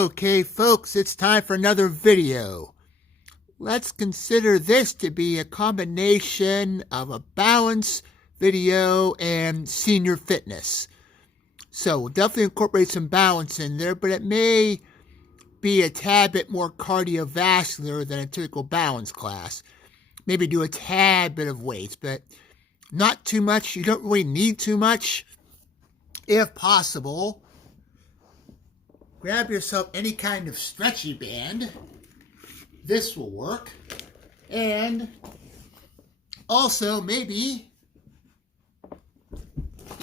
Okay, folks, it's time for another video. Let's consider this to be a combination of a balance video and senior fitness. So we'll definitely incorporate some balance in there, but it may be a tad bit more cardiovascular than a typical balance class. Maybe do a tad bit of weights, but not too much. You don't really need too much. If possible, grab yourself any kind of stretchy band. This will work. And also maybe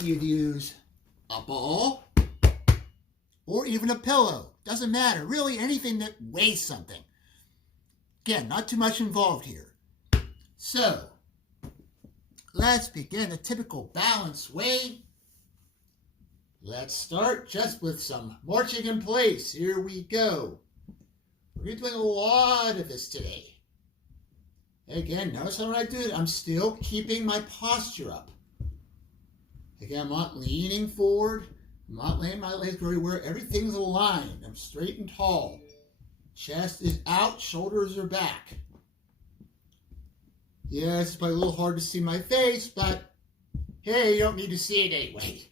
you'd use a ball or even a pillow. Doesn't matter. Really anything that weighs something. Again, not too much involved here. So, let's begin a typical balance way. Let's start just with some marching in place. Here we go. We're doing a lot of this today. Again, notice how when I do it, I'm still keeping my posture up. Again, I'm not leaning forward. I'm not laying my legs everywhere. Everything's aligned. I'm straight and tall. Chest is out. Shoulders are back. Yeah, it's probably a little hard to see my face, but hey, you don't need to see it anyway.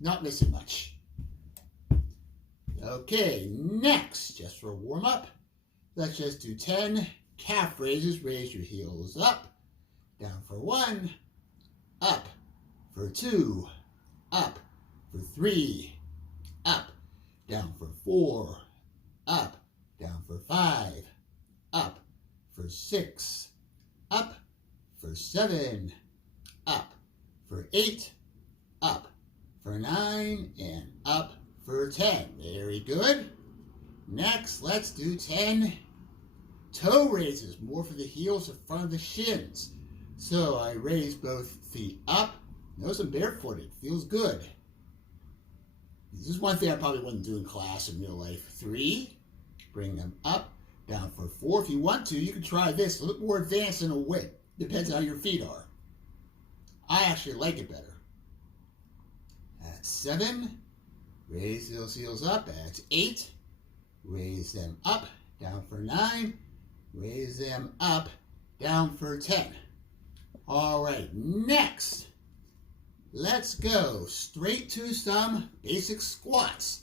Not missing much. Okay, next, just for a warm-up, let's just do 10 calf raises. Raise your heels up, down for 1, up for 2, up for 3, up, down for 4, up, down for 5, up for 6, up for 7, up for 8, up for 9, and up for 10. Very good. Next, let's do 10 toe raises, more for the heels in front of the shins. So I raise both feet up. Notice I'm barefooted. Feels good. This is one thing I probably wouldn't do in class in real life. 3, bring them up, down for 4. If you want to, you can try this. A little more advanced in a width. Depends on how your feet are. I actually like it better. That's 7. Raise those heels up. That's 8. Raise them up. Down for 9. Raise them up. Down for 10. All right. Next, let's go straight to some basic squats.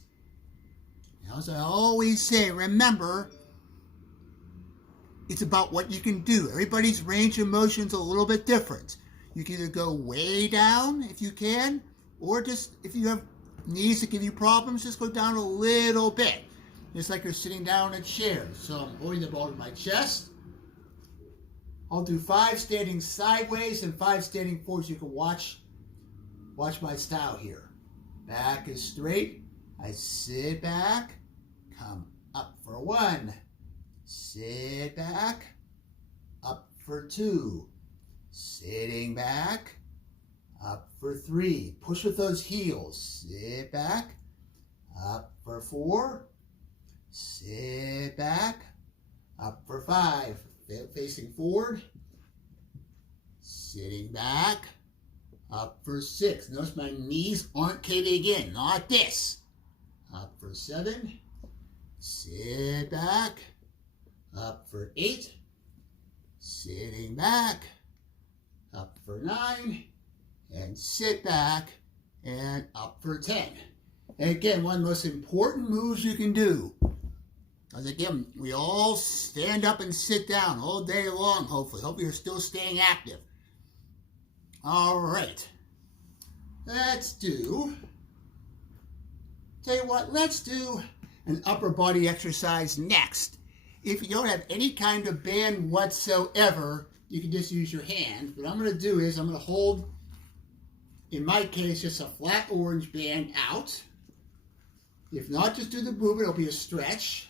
Now, as I always say, remember, it's about what you can do. Everybody's range of motion is a little bit different. You can either go way down if you can, or just if you have knees that give you problems, just go down a little bit. Just like you're sitting down in a chair. So I'm holding the ball to my chest. I'll do 5 standing sideways and 5 standing forward so you can watch my style here. Back is straight. I sit back, come up for 1. Sit back, up for 2. Sitting back, up for 3. Push with those heels. Sit back, up for 4. Sit back, up for 5. Facing forward. Sitting back, up for 6. Notice my knees aren't caving in. Not this. Up for 7. Sit back, up for 8. Sitting back, up for 9. And sit back and up for 10. And again, one of the most important moves you can do. As again, we all stand up and sit down all day long, hopefully. Hopefully you're still staying active. All right. Let's do an upper body exercise next. If you don't have any kind of band whatsoever, you can just use your hand. What I'm going to do is I'm going to hold, in my case, just a flat orange band out. If not, just do the movement. It'll be a stretch.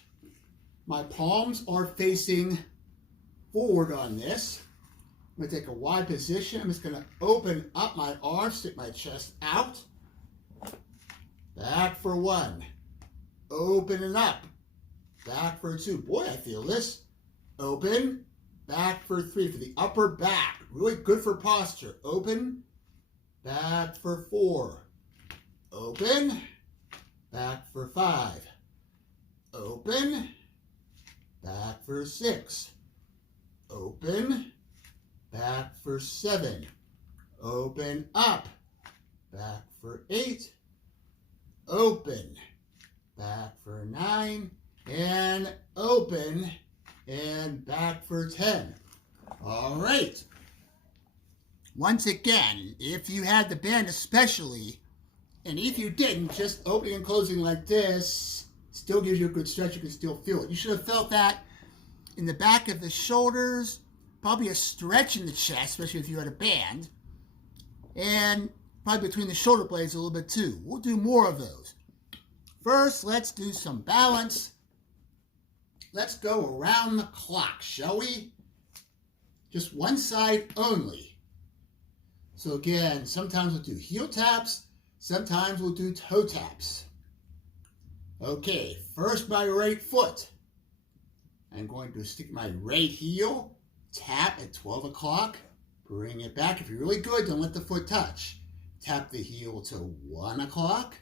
My palms are facing forward on this. I'm going to take a wide position. I'm just going to open up my arms, stick my chest out. Back for 1. Open it up. Back for 2. Boy, I feel this. Open. Back for 3. For the upper back. Really good for posture. Open. Back for 4. Open. Back for 5. open, back for 6, open, back for 7, open, up, back for 8, open, back for 9, and open, and back for 10. All right. Once again, if you had the band especially, and if you didn't, just opening and closing like this still gives you a good stretch. You can still feel it. You should have felt that in the back of the shoulders, probably a stretch in the chest, especially if you had a band, and probably between the shoulder blades a little bit too. We'll do more of those. First, let's do some balance. Let's go around the clock, shall we? Just one side only. So again, sometimes we'll do heel taps, sometimes we'll do toe taps. Okay, first my right foot. I'm going to stick my right heel, tap at 12 o'clock, bring it back. If you're really good, don't let the foot touch. Tap the heel to 1 o'clock,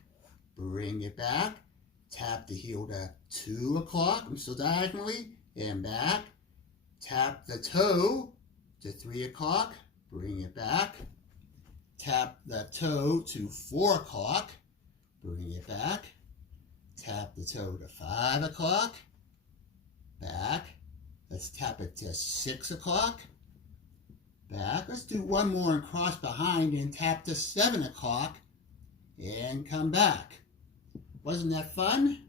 bring it back. Tap the heel to 2 o'clock, I'm still diagonally, and back. Tap the toe to 3 o'clock, bring it back. Tap the toe to 4 o'clock, bring it back. Tap the toe to 5 o'clock, back. Let's tap it to 6 o'clock, back. Let's do one more and cross behind and tap to 7 o'clock and come back. Wasn't that fun?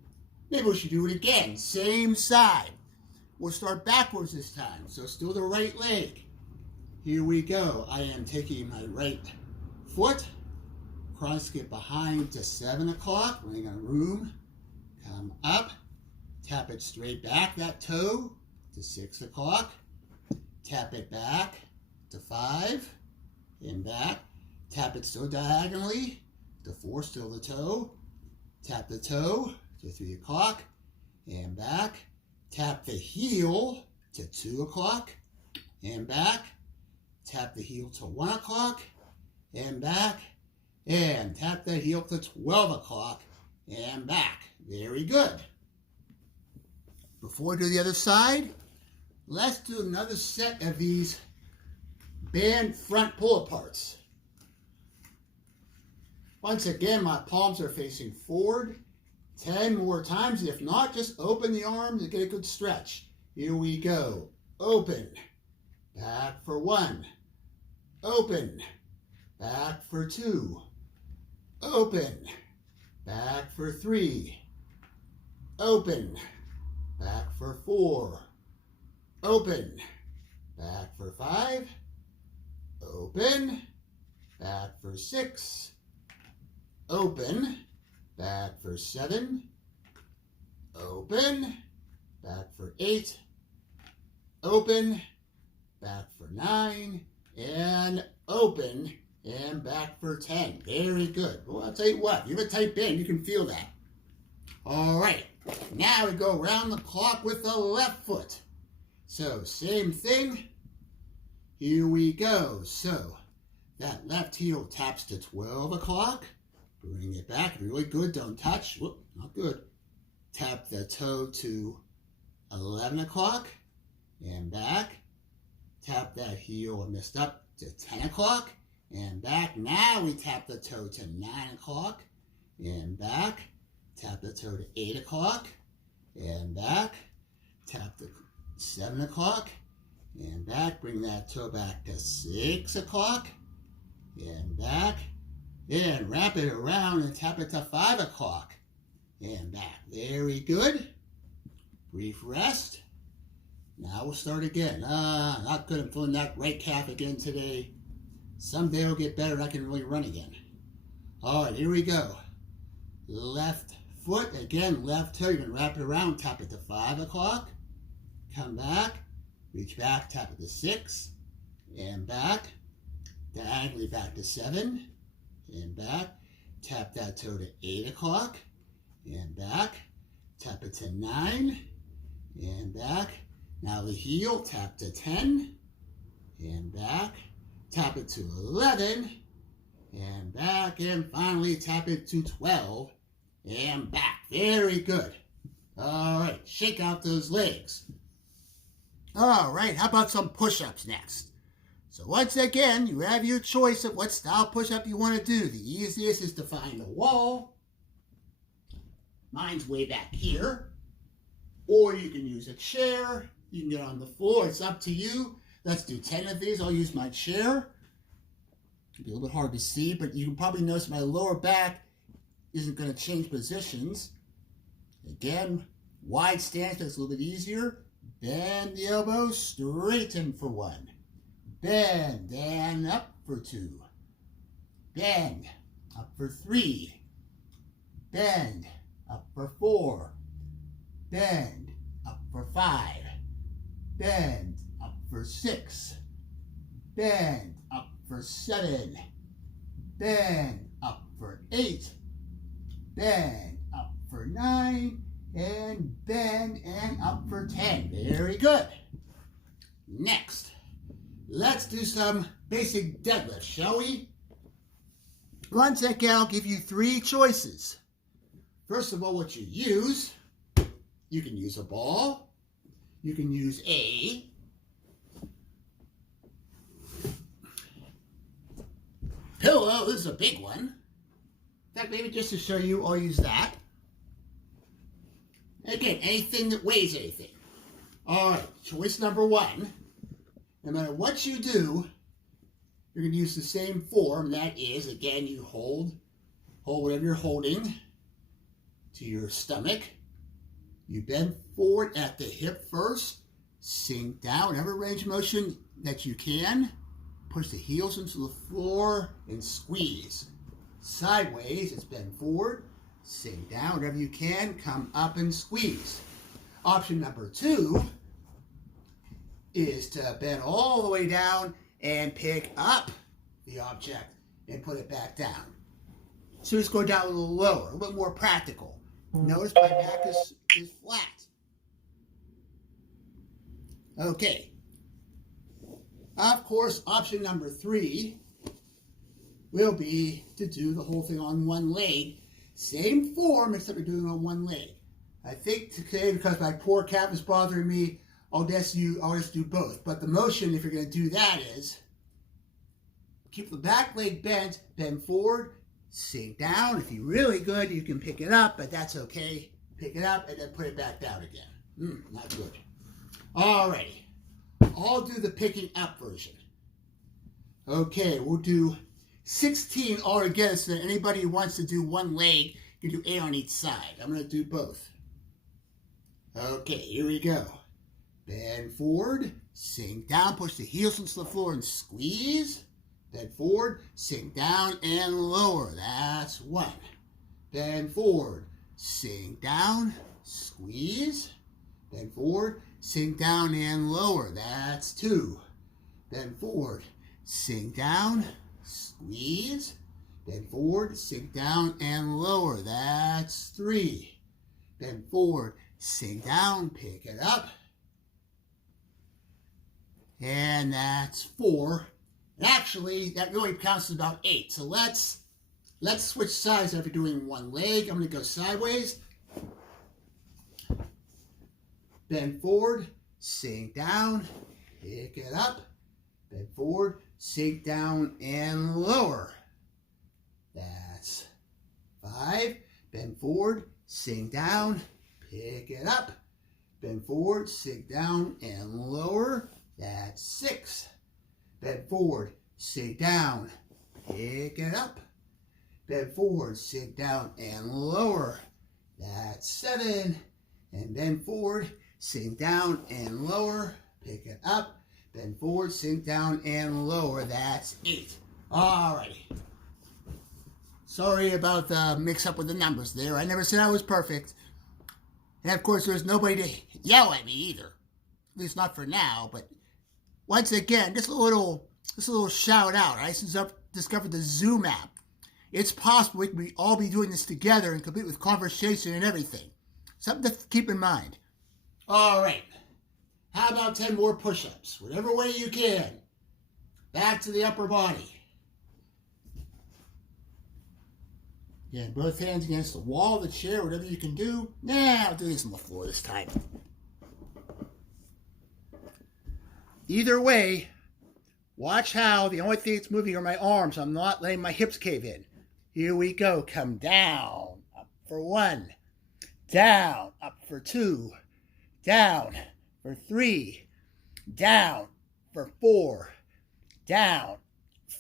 Maybe we should do it again. Same side. We'll start backwards this time, so still the right leg. Here we go. I am taking my right foot, cross it behind to 7 o'clock, running on room, come up, tap it straight back, that toe, to 6 o'clock, tap it back to 5, and back, tap it still diagonally, to 4, still the toe, tap the toe to 3 o'clock, and back, tap the heel to 2 o'clock, and back, tap the heel to 1 o'clock, and back, and tap the heel to 12 o'clock, and back. Very good. Before we do the other side, let's do another set of these band front pull-aparts. Once again, my palms are facing forward. 10 more times. If not, just open the arms and get a good stretch. Here we go. Open. Back for 1. Open. Back for 2. Open. Back for 3. Open. Back for 4. Open. Back for 5. Open. Back for 6. Open. Back for 7. Open. Back for 8. Open. Back for 9. And open. And back for 10. Very good. Well, I'll tell you what. You have a tight band. You can feel that. All right. Now we go around the clock with the left foot. So, same thing. Here we go. So, that left heel taps to 12 o'clock. Bring it back. Really good. Don't touch. Whoop, not good. Tap the toe to 11 o'clock. And back. Tap that heel, I messed up, to 10 o'clock. And back. Now we tap the toe to 9 o'clock. And back. Tap the toe to 8 o'clock. And back. Tap the 7 o'clock. And back. Bring that toe back to 6 o'clock. And back. And wrap it around and tap it to 5 o'clock. And back. Very good. Brief rest. Now we'll start again. Not good. I'm feeling that right calf again today. Someday it'll get better and I can really run again. All right, here we go. Left foot. Again, left toe. You're going to wrap it around. Tap it to 5 o'clock. Come back. Reach back. Tap it to 6. And back. Diagonally back to 7. And back. Tap that toe to 8 o'clock. And back. Tap it to 9. And back. Now the heel, tap to 10. And back. Tap it to 11. And back. And finally tap it to 12. And back. Very good. All right, shake out those legs. All right, how about some push-ups next? So once again, you have your choice of what style push-up you want to do. The easiest is to find a wall. Mine's way back here. Or you can use a chair. You can get on the floor. It's up to you. Let's do 10 of these. I'll use my chair. It'll be a little bit hard to see, but you can probably notice my lower back isn't going to change positions. Again, wide stance, that's a little bit easier. Bend the elbows, straighten for 1. Bend, and up for 2. Bend, up for 3. Bend, up for 4. Bend, up for 5. Bend, up for 6. Bend, up for 7. Bend, up for 8. Bend, up for 9. And bend, and up for 10. Very good. Next, let's do some basic deadlifts, shall we? Once again, I'll give you 3 choices. First of all, what you use. You can use a ball. You can use a pillow. This is a big one. In fact, maybe just to show you, I'll use that. Again, anything that weighs anything. All right, choice number 1. No matter what you do, you're going to use the same form. That is, again, you hold whatever you're holding to your stomach. You bend forward at the hip first. Sink down, whatever range of motion that you can. Push the heels into the floor and squeeze. Sideways, it's bend forward. Sink down, whatever you can. Come up and squeeze. Option number 2 is to bend all the way down and pick up the object and put it back down. So just go down a little lower, a little bit more practical. Notice my back is flat. Okay. Of course, option number 3 will be to do the whole thing on one leg. Same form, except we're doing it on one leg. I think today, because my poor calf is bothering me, I'll just do both. But the motion, if you're going to do that, is keep the back leg bent, bend forward, sink down. If you're really good, you can pick it up, but that's okay. Pick it up and then put it back down again. Not good. Alrighty. I'll do the picking up version. Okay, we'll do 16 altogether, so that anybody who wants to do one leg can do 8 on each side. I'm going to do both. Okay, here we go. Bend forward, sink down, push the heels into the floor and squeeze. Bend forward, sink down and lower. That's 1. Bend forward, sink down, squeeze. Bend forward, sink down and lower. That's 2. Bend forward, sink down, squeeze. Bend forward, sink down and lower. That's 3. Bend forward, sink down, pick it up. And that's 4. And actually, that really counts as about 8. So let's switch sides after doing one leg. I'm going to go sideways. Bend forward, sink down, pick it up. Bend forward, sink down, and lower. That's 5. Bend forward, sink down, pick it up. Bend forward, sink down, and lower. That's 6. Bend forward, sink down, pick it up. Bend forward, sink down, and lower. That's 7. And bend forward, sink down, and lower. Pick it up. Bend forward, sink down, and lower. That's 8. Alrighty. Sorry about the mix-up with the numbers there. I never said I was perfect. And of course, there's nobody to yell at me either. At least not for now, but once again, just a little shout out. I discovered the Zoom app. It's possible we can all be doing this together and complete with conversation and everything. Something to keep in mind. All right. How about 10 more push-ups? Whatever way you can. Back to the upper body. Again, both hands against the wall of the chair, whatever you can do. Nah, I'll do this on the floor this time. Either way, watch how the only thing that's moving are my arms. I'm not letting my hips cave in. Here we go. Come down. Up for 1. Down. Up for 2. Down for 3. Down for 4. Down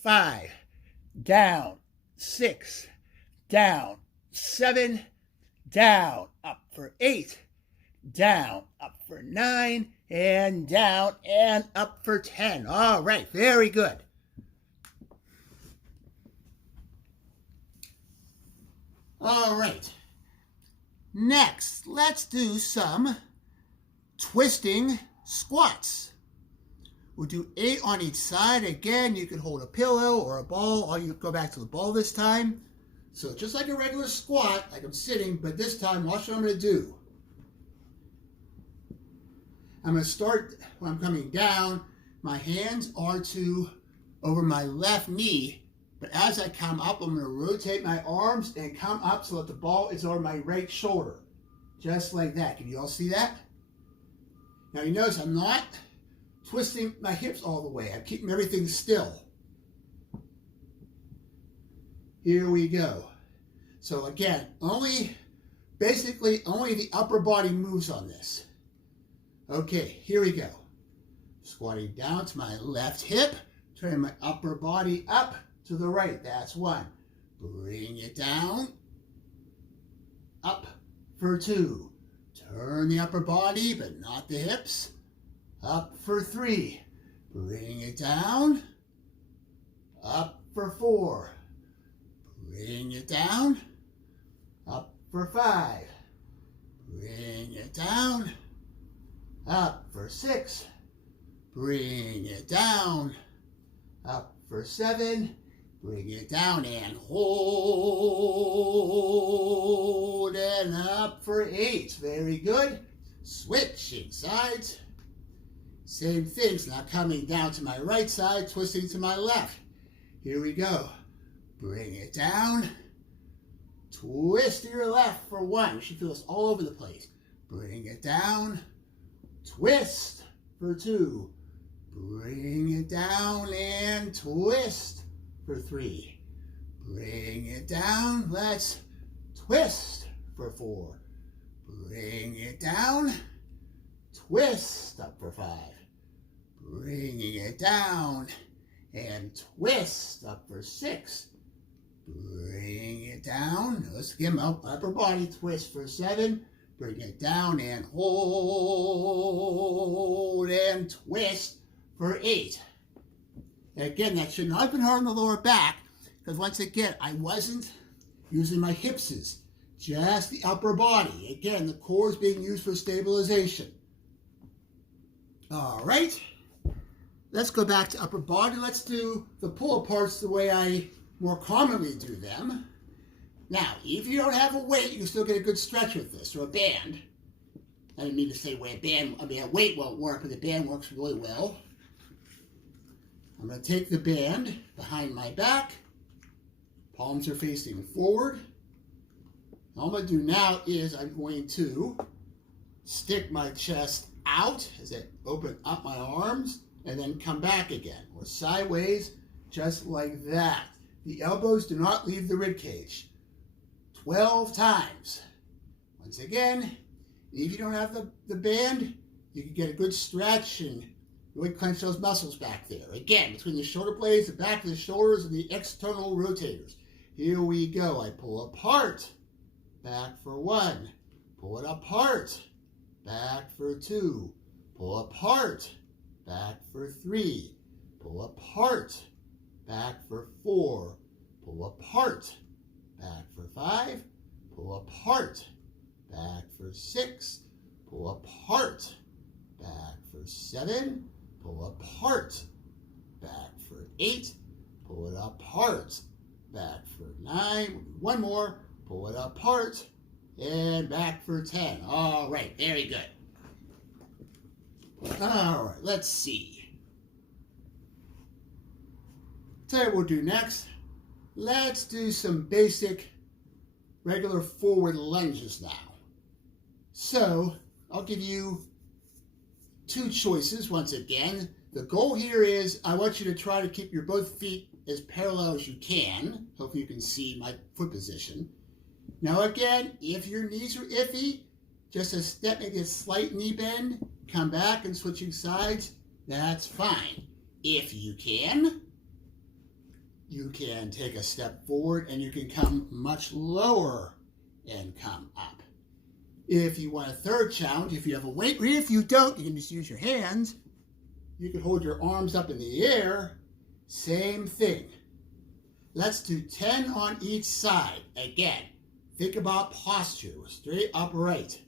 5. Down 6. Down 7. Down. Up for 8. Down. Up for 9. And down and up for 10. All right. Very good. All right. Next, let's do some twisting squats. We'll do 8 on each side. Again, you can hold a pillow or a ball, or you go back to the ball this time. So just like a regular squat, like I'm sitting, but this time, watch what I'm going to do. I'm going to start when I'm coming down. My hands are over my left knee, but as I come up, I'm going to rotate my arms and come up so that the ball is over my right shoulder. Just like that. Can you all see that? Now you notice I'm not twisting my hips all the way. I'm keeping everything still. Here we go. So again, basically only the upper body moves on this. Okay, here we go. Squatting down to my left hip, turning my upper body up to the right. That's 1. Bring it down. Up for 2. Turn the upper body, but not the hips. Up for 3. Bring it down. Up for 4. Bring it down. Up for 5. Bring it down. Up for 6. Bring it down. Up for 7. Bring it down and hold. And up for 8. Very good. Switching sides. Same things. Now coming down to my right side, twisting to my left. Here we go. Bring it down. Twist to your left for 1. You should feel this all over the place. Bring it down. Twist for 2. Bring it down and twist for 3. Bring it down. Let's twist for 4. Bring it down. Twist up for 5. Bringing it down and twist up for 6. Bring it down. Let's give them upper body twist for 7. Bring it down and hold and twist for 8. And again, that should not have been hard on the lower back because once again, I wasn't using my hipses, just the upper body. Again, the core is being used for stabilization. All right, let's go back to upper body. Let's do the pull aparts the way I more commonly do them. Now, if you don't have a weight, you can still get a good stretch with this, or a band. I didn't mean to say weight. A weight won't work, but the band works really well. I'm going to take the band behind my back. Palms are facing forward. All I'm going to do now is I'm going to stick my chest out as I open up my arms, and then come back again, or sideways, just like that. The elbows do not leave the rib cage. 12 times. Once again, if you don't have the band, you can get a good stretch and really clench those muscles back there. Again, between the shoulder blades, the back of the shoulders, and the external rotators. Here we go. I pull apart. Back for 1. Pull it apart. Back for 2. Pull apart. Back for 3. Pull apart. Back for 4. Pull apart. Back for 5, pull apart, back for 6, pull apart, back for 7, pull apart, back for 8, pull it apart, back for 9, one more, pull it apart, and back for 10. All right, very good. All right, let's see. Tell you what we'll do next. Let's do some basic regular forward lunges now. So I'll give you two choices once again. The goal here is I want you to try to keep your both feet as parallel as you can. Hopefully you can see my foot position. Now again, if your knees are iffy, just a step, maybe a slight knee bend, come back and switching sides, that's fine. If you can take a step forward and you can come much lower and come up. If you want a third challenge, if you have a weight, or if you don't, you can just use your hands. You can hold your arms up in the air. Same thing. Let's do 10 on each side. Again, think about posture. Straight upright.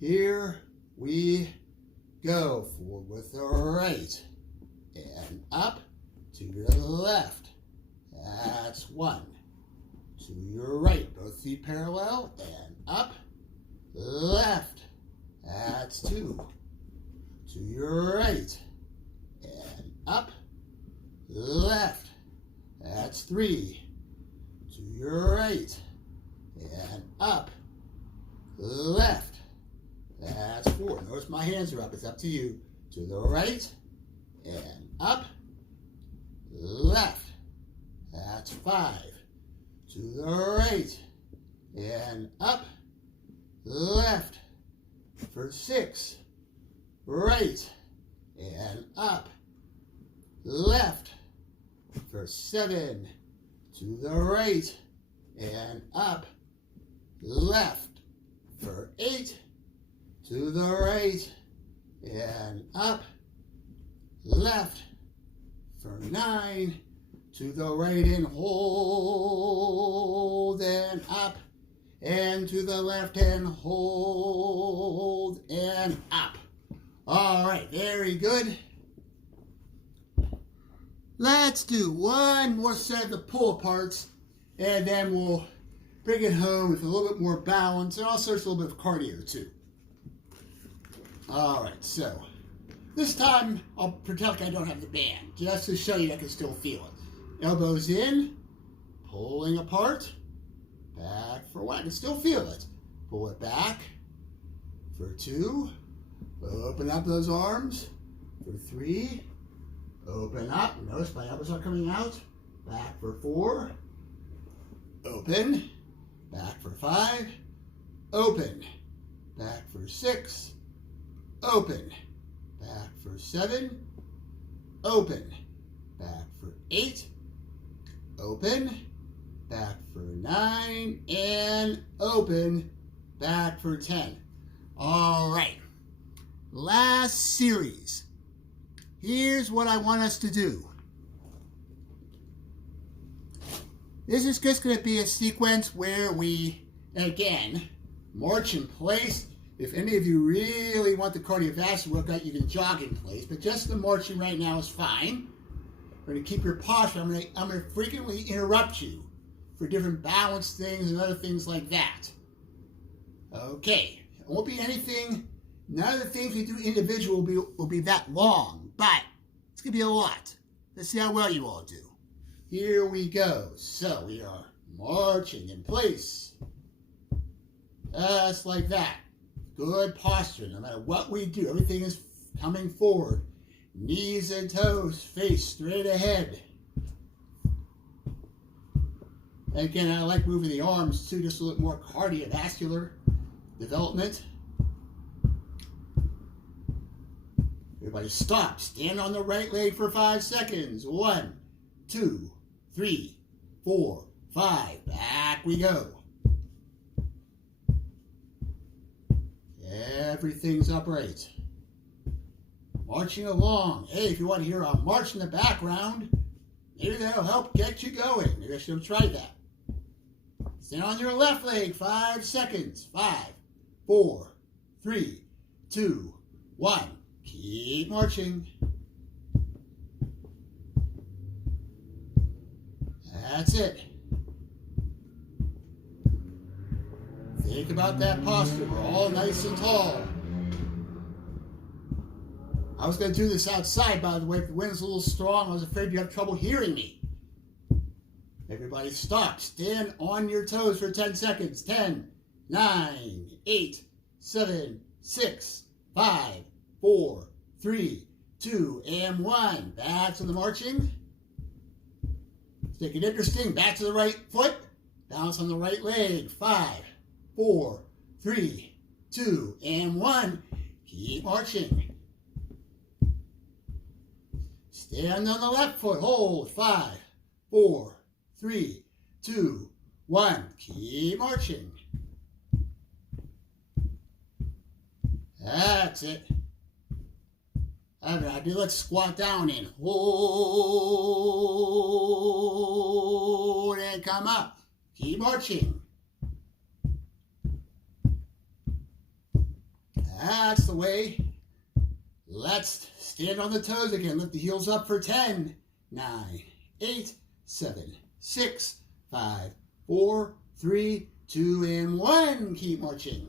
Here we go. Forward with the right. And up to your left. That's 1. To your right. Both feet parallel. And up. Left. That's 2. To your right. And up. Left. That's 3. To your right. And up. Left. That's 4. Notice my hands are up. It's up to you. To the right. And up. Left. That's 5. To the right. And up. Left. For 6. Right. And up. Left. For 7. To the right. And up. Left. For 8. To the right. And up. Left. For 9. To the right and hold. And up. And to the left and hold. And up. All right, very good. Let's do one more set of the pull aparts, and then we'll bring it home with a little bit more balance, and also it's a little bit of cardio too. All right, so this time I'll pretend like I don't have the band, just to show you I can still feel it. Elbows in, pulling apart, back for 1. I can still feel it. Pull it back for 2. Open up those arms for 3. Open up. Notice my elbows are coming out. Back for 4. Open. Back for 5. Open. Back for 6. Open. Back for 7. Open. Back for 8. Open. Back for 9. And open. Back for 10. All right. Last series. Here's what I want us to do. This is just going to be a sequence where we, again, march in place. If any of you really want the cardiovascular workout, you can jog in place. But just the marching right now is fine. We're going to keep your posture. I'm going to frequently interrupt you for different balance things and other things like that. Okay. It won't be anything. None of the things we do individual will be that long, but it's going to be a lot. Let's see how well you all do. Here we go. So we are marching in place. Just like that. Good posture. No matter what we do, everything is coming forward. Knees and toes face straight ahead. Again, I like moving the arms too, just a little more cardiovascular development. Everybody stop. Stand on the right leg for 5 seconds. 1, 2, 3, 4, 5. Back we go. Everything's upright. Marching along. Hey, if you want to hear a march in the background, maybe that'll help get you going. Maybe I should have tried that. Stand on your left leg. 5 seconds. 5, 4, 3, 2, 1. Keep marching. That's it. Think about that posture. We're all nice and tall. I was going to do this outside, by the way. If the wind is a little strong, I was afraid you'd have trouble hearing me. Everybody stop. Stand on your toes for 10 seconds. 10, 9, 8, 7, 6, 5, 4, 3, 2, and 1. Back to the marching. Make it interesting. Back to the right foot. Bounce on the right leg. 5, 4, 3, 2, and 1. Keep marching. Stand on the left foot. Hold. 5, 4, 3, 2, 1. Keep marching. That's it. Alright, let's squat down and hold and come up. Keep marching. That's the way. Let's stand on the toes again. Lift the heels up for 10, 9, 8, 7, 6, 5, 4, 3, 2, and 1. Keep marching.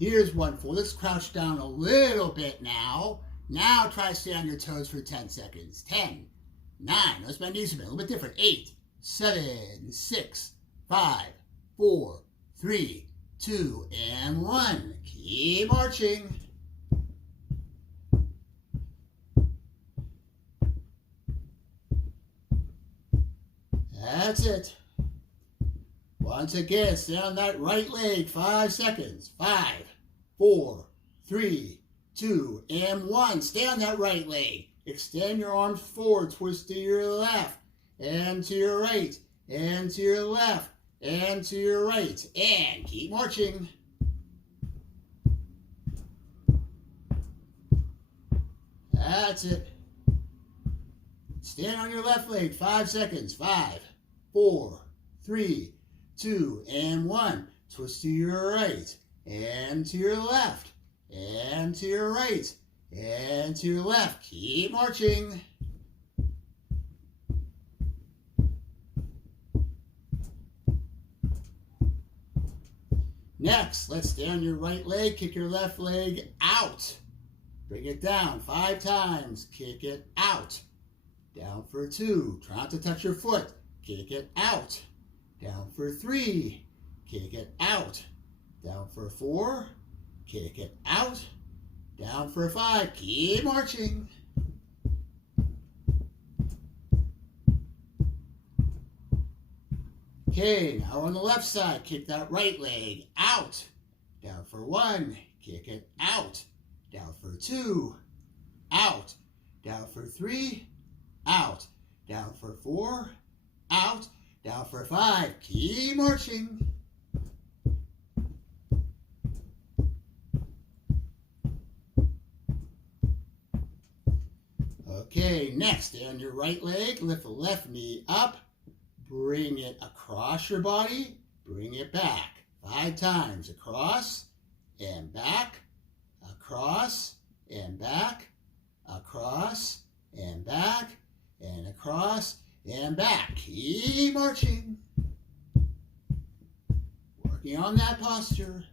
Here's one for. Let's crouch down a little bit now. Now try to stay on your toes for 10 seconds. 10, 9, let's bend knees a bit, a little bit different. 8, 7, 6, 5, 4, 3, 2, and 1. Keep marching. That's it. Once again, stay on that right leg. 5 seconds. 5, 4, 3, 2, and 1. Stay on that right leg. Extend your arms forward, twist to your left, and to your right, and to your left, and to your right. And keep marching. That's it. Stand on your left leg. 5 seconds. 5, 4, 3, 2, and 1. Twist to your right, and to your left, and to your right, and to your left. Keep marching. Next, let's stay on your right leg. Kick your left leg out. Bring it down 5 times. Kick it out. Down for 2. Try not to touch your foot. Kick it out. Down for 3. Kick it out. Down for 4. Kick it out. Down for 5. Keep marching. Okay, now on the left side, kick that right leg out. Down for 1. Kick it out. Down for 2. Out. Down for 3. Out. Down for 4. Out. Down for 5. Keep marching. Okay, next, stay on your right leg. Lift the left knee up. Bring it across your body. Bring it back 5 times. Across and back. Across and back. Across and back. And across and back. Keep marching. Working on that posture.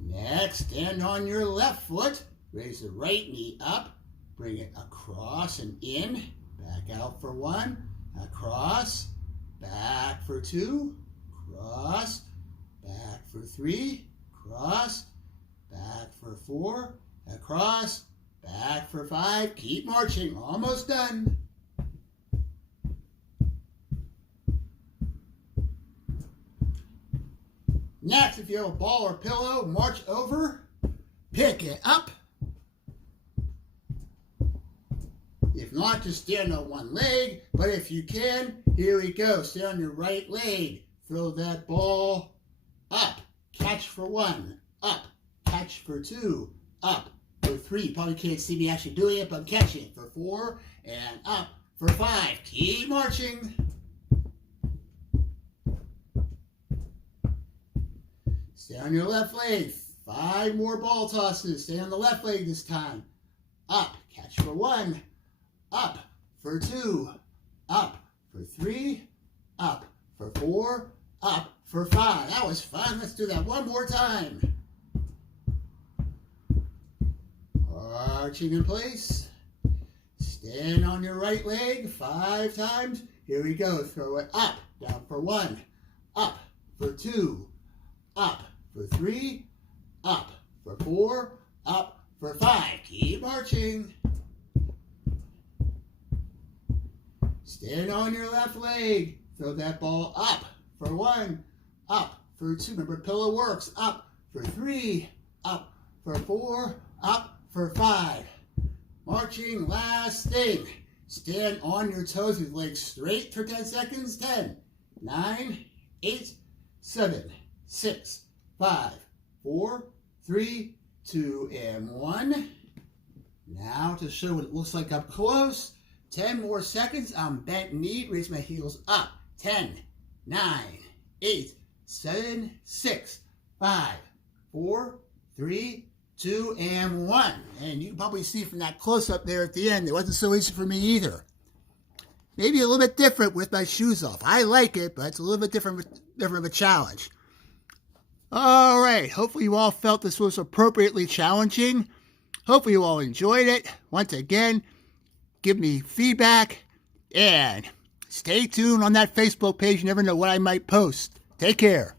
Next, stand on your left foot. Raise the right knee up. Bring it across and in. Back out for 1. Across. Back for 2. Cross. Back for 3. Cross. Back for 4. Across. Back for 5. Keep marching. Almost done. Next, if you have a ball or pillow, march over. Pick it up. If not, just stand on one leg. But if you can, here we go. Stay on your right leg. Throw that ball up. Catch for 1. Up. Catch for 2. Up. For 3. Probably can't see me actually doing it, but I'm catching it. For 4. And up. For 5. Keep marching. Stay on your left leg. 5 more ball tosses. Stay on the left leg this time. Up. Catch for 1. Up for 2, up for 3, up for 4, up for 5. That was fun. Let's do that one more time. All marching in place. Stand on your right leg 5 times. Here we go. Throw it up, down for 1, up for 2, up for 3, up for 4, up for 5. Keep marching. Stand on your left leg. Throw that ball up for 1, up for 2. Remember, pillow works. Up for 3, up for 4, up for 5. Marching, last thing. Stand on your toes with legs straight for 10 seconds. 10, 9, 8, 7, 6, 5, 4, 3, 2, and 1. Now to show what it looks like up close. 10 more seconds. I'm bent knee. Raise my heels up. 10, 9, 8, 7, 6, 5, 4, 3, 2, and 1. And you can probably see from that close-up there at the end, it wasn't so easy for me either. Maybe a little bit different with my shoes off. I like it, but it's a little bit different of a challenge. All right. Hopefully you all felt this was appropriately challenging. Hopefully you all enjoyed it. Once again, give me feedback and stay tuned on that Facebook page. You never know what I might post. Take care.